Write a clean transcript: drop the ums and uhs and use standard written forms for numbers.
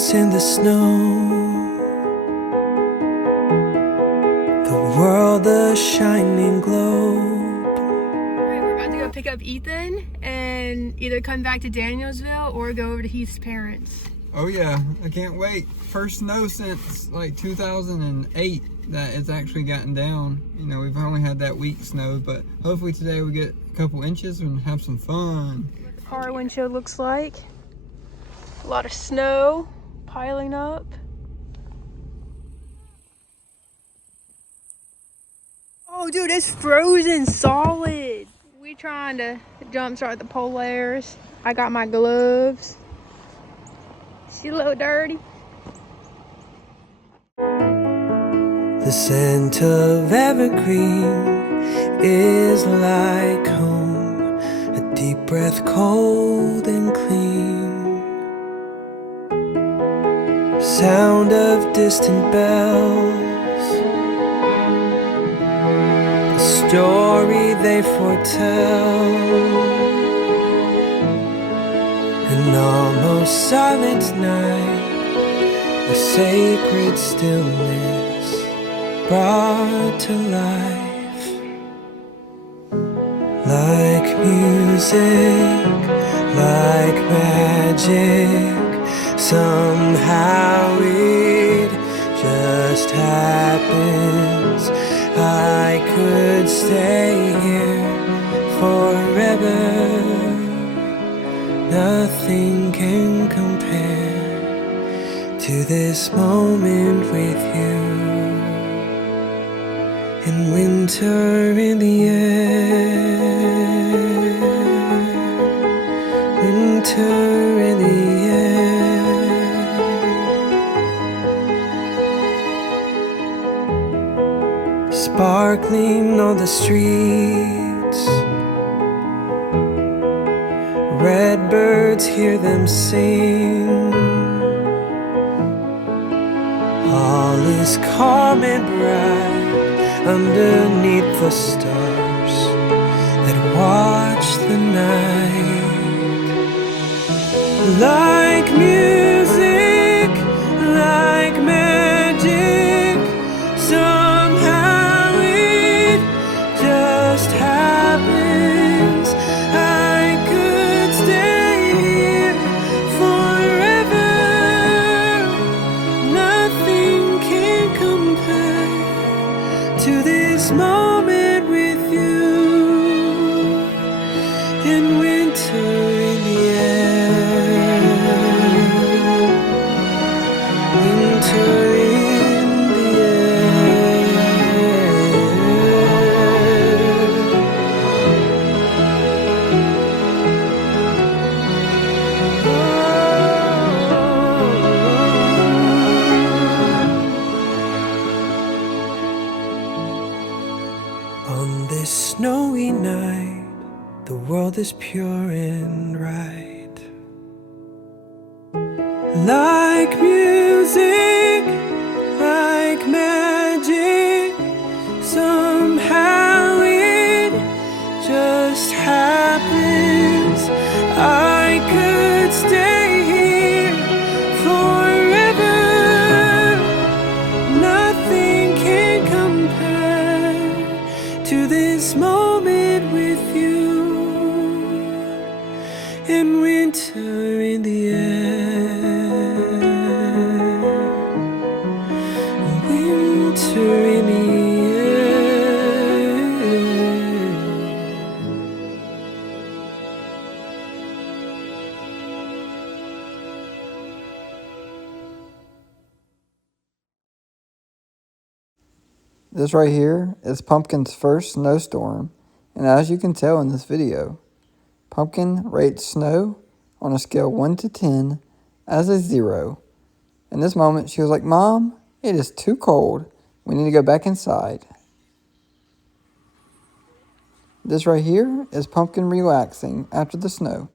dance in the snow, the world a shining globe. Alright, we're about to go pick up Ethan and either come back to Danielsville or go over to Heath's parents. Oh yeah, I can't wait. First snow since like 2008 that it's actually gotten down. You know, we've only had that week snow, but hopefully today we get a couple inches and have some fun. What the car windshield looks like. A lot of snow piling up. Oh dude, it's frozen solid. We trying to jumpstart the Polaris. I got my gloves. She a little dirty. The scent of evergreen is like home, a deep breath cold and clean. Sound of distant bells, the story they foretell. An almost silent night, a sacred stillness brought to life. Like music, like magic, somehow it just happens. I could stay here forever. Nothing can compare to this moment with you. And winter in the air, winter in the air, sparkling on the streets. Red birds hear them sing. All is calm and bright underneath the stars that watch the night. Like music, like magic, somehow it just happens. I could stay here forever. Nothing can compare to this moment with you. In winter in the air, winter in the On this snowy night, the world is pure and right. Like music, like magic, somehow it just happens. I could stay here forever. Nothing can compare to this moment with you. In winter in the air, winter in the air. This right here is Pumpkin's first snowstorm, and as you can tell in this video, Pumpkin rates snow on a scale 1 to 10 as a 0. In this moment, she was like, "Mom, it is too cold. We need to go back inside." This right here is Pumpkin relaxing after the snow.